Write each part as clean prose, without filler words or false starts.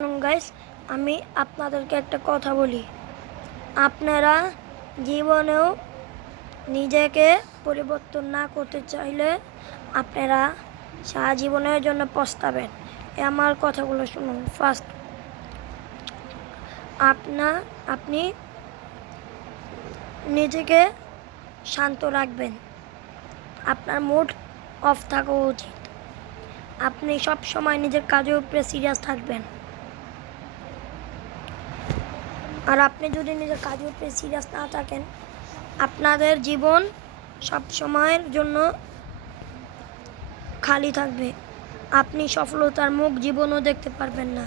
Guys, আমি আপনাদেরকে একটা কথা বলি। আপনারা জীবনেও নিজেকে পরিবর্তন না করতে চাইলে আপনারা সারা জীবনের জন্য পস্তাবেন। আমার কথাগুলো শুনুন। ফার্স্ট, আপনি নিজেকে শান্ত রাখবেন। আপনার মুড অফ থাকা উচিত। আপনি সব সময় নিজের কাজের উপরে সিরিয়াস থাকবেন। আর আপনি যদি নিজের কাজের উপরে সিরিয়াস না থাকেন, আপনাদের জীবন সব সময়ের জন্য খালি থাকবে। আপনি সফলতার মুখ জীবনও দেখতে পারবেন না।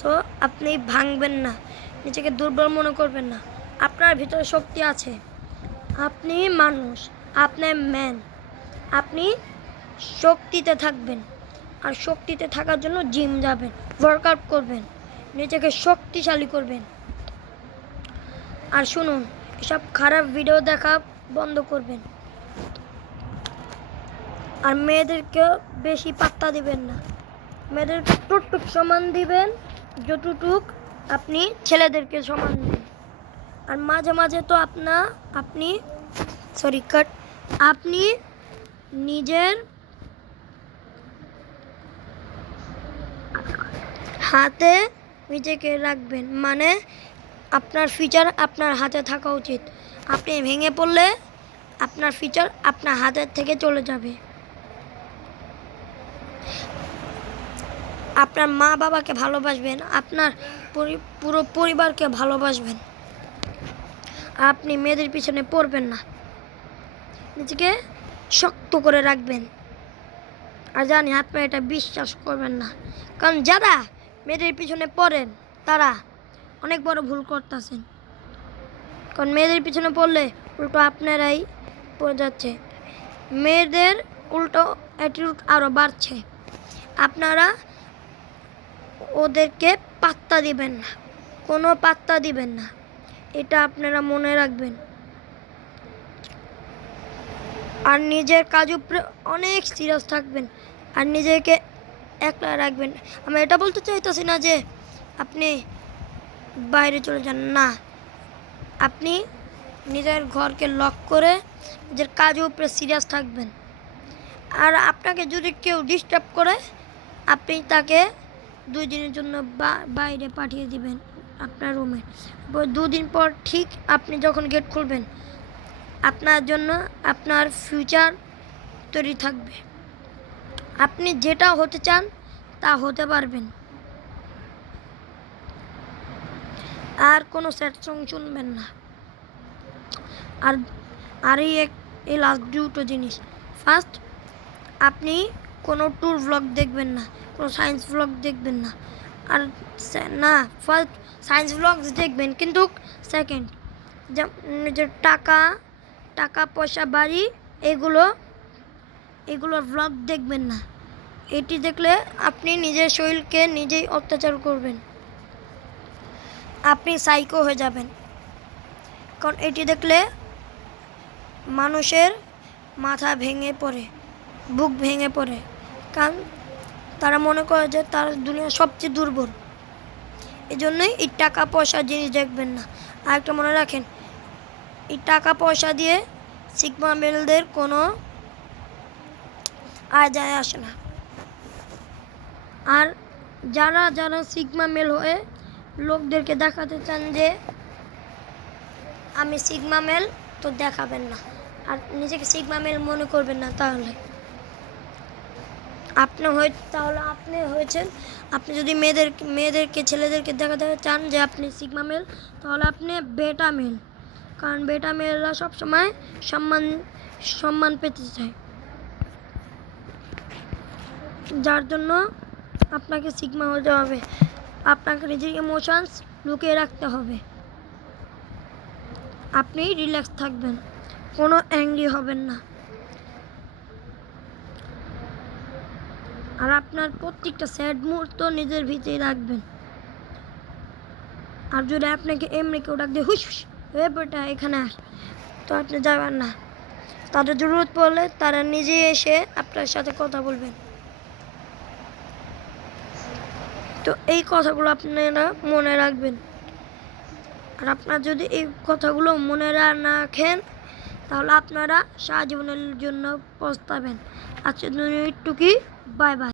সো আপনি ভাঙবেন না, নিজেকে দুর্বল মনে করবেন না। আপনার ভিতরে শক্তি আছে। আপনি মানুষ, আপনি ম্যান। আপনি শক্তিতে থাকবেন। আর শক্তিতে থাকার জন্য জিম যাবেন, ওয়ার্কআউট করবেন, নিজেকে শক্তিশালী করবেন। আর শুনুন, এসব খারাপ ভিডিও দেখা বন্ধ করবেন। আর মেয়েদেরকে বেশি পাত্তা দিবেন না। মেয়েদেরকে টুকটুক সমান দিবেন যতটুক আপনি ছেলেদেরকে সমান দিবেন। আর মাঝে মাঝে তো আপনি নিজের হাতে নিজেকে রাখবেন। মানে আপনার ফিউচার আপনার হাতে থাকা উচিত। আপনি ভেঙে পড়লে আপনার ফিউচার আপনার হাতের থেকে চলে যাবে। আপনার মা বাবাকে ভালোবাসবেন, আপনার পুরো পরিবারকে ভালোবাসবেন। আপনি মেয়েদের পিছনে পড়বেন না, নিজেকে শক্ত করে রাখবেন। আর জানি আপনি এটা বিশ্বাস করবেন না, কারণ যারা মেয়েদের পিছনে পড়েন তারা অনেক বড় ভুল করতেছেন। কারণ মেয়েদের পিছনে পড়লে উল্টো আপনারাই পড়ে যাচ্ছে। মেয়েদের উল্টো অ্যাটিটিউড আরও বাড়ছে। আপনারা ওদেরকে পাত্তা দিবেন না, কোনো পাত্তা দিবেন না। এটা আপনারা মনে রাখবেন। আর নিজের কাজ উপরে অনেক সিরিয়াস থাকবেন। আর নিজেকে একলা রাখবেন। আমি এটা বলতে চাইতেছি না যে আপনি বাইরে চলে যান না। আপনি নিজের ঘরকে লক করে নিজের কাজের উপরে সিরিয়াস থাকবেন। আর আপনাকে যদি কেউ ডিস্টার্ব করে, আপনি তাকে 2 দিনের জন্য বাইরে পাঠিয়ে দিবেন আপনার রুমে। 2 দিন পর ঠিক আপনি যখন গেট খুলবেন, আপনার জন্য আপনার ফিউচার তৈরি থাকবে। আপনি যেটা হতে চান তা হতে পারবেন। আর কোনো স্যাড সং শুনবেন না। আর এই লাস্ট দুটো জিনিস। ফার্স্ট, আপনি কোনো ট্যুর ভ্লগ দেখবেন না, কোনো সায়েন্স ভ্লগ দেখবেন না। আর না, ফার্স্ট সায়েন্স ভ্লগস দেখবেন, কিন্তু সেকেন্ড নিজের টাকা পয়সা বাড়ি এগুলোর ভ্লগ দেখবেন না। এটি দেখলে আপনি নিজের শরীরকে নিজেই অত্যাচার করবেন। আপনি সাইকো হয়ে যাবেন। কারণ এটি দেখলে মানুষের মাথা ভেঙে পড়ে, বুক ভেঙে পড়ে। কারণ তারা মনে করে যে তারা দুনিয়ার সবচেয়ে দুর্বল। এই জন্যই এই টাকা পয়সা জিনিস দেখবেন না। আর একটা মনে রাখেন, এই টাকা পয়সা দিয়ে সিগমা মেলদের কোনো আয় যায় আসে না। আর যারা সিগমা মেল হয়ে লোকদেরকে দেখাতে চান যে আমি সিগমা মেল, তো দেখাবেন না। আর নিজেকে সিগমা মেল মনে করবেন না। তাহলে আপনি হয়েছেন। আপনি যদি মেয়েদেরকে ছেলেদেরকে দেখাতে চান যে আপনি সিগমা মেল, তাহলে আপনি বেটা মেল। কারণ বেটা মেলরা সবসময় সম্মান পেতে চায়। যার জন্য আপনাকে সিগমা হতে হবে। আপনাকে নিজের ইমোশনস লুকিয়ে রাখতে হবে। আপনি রিল্যাক্স থাকবেন, কোনো অ্যাংরি হবেন না। আর আপনার প্রত্যেকটা স্যাড মুহূর্ত নিজের ভিতরেই রাখবেন। আর যদি আপনাকে এমনি কেউ ডাক দিয়ে হুস হুস বেটা এখানে আস, তো আপনি যাবেন না। তাদের জরুরত পড়লে তারা নিজে এসে আপনার সাথে কথা বলবেন। তো এই কথাগুলো আপনারা মনে রাখবেন। আর আপনারা যদি এই কথাগুলো মনে না রাখেন তাহলে আপনারা সারা জীবনের জন্য পস্তাবেন। আজকের জন্য একটু কি, বাই বাই।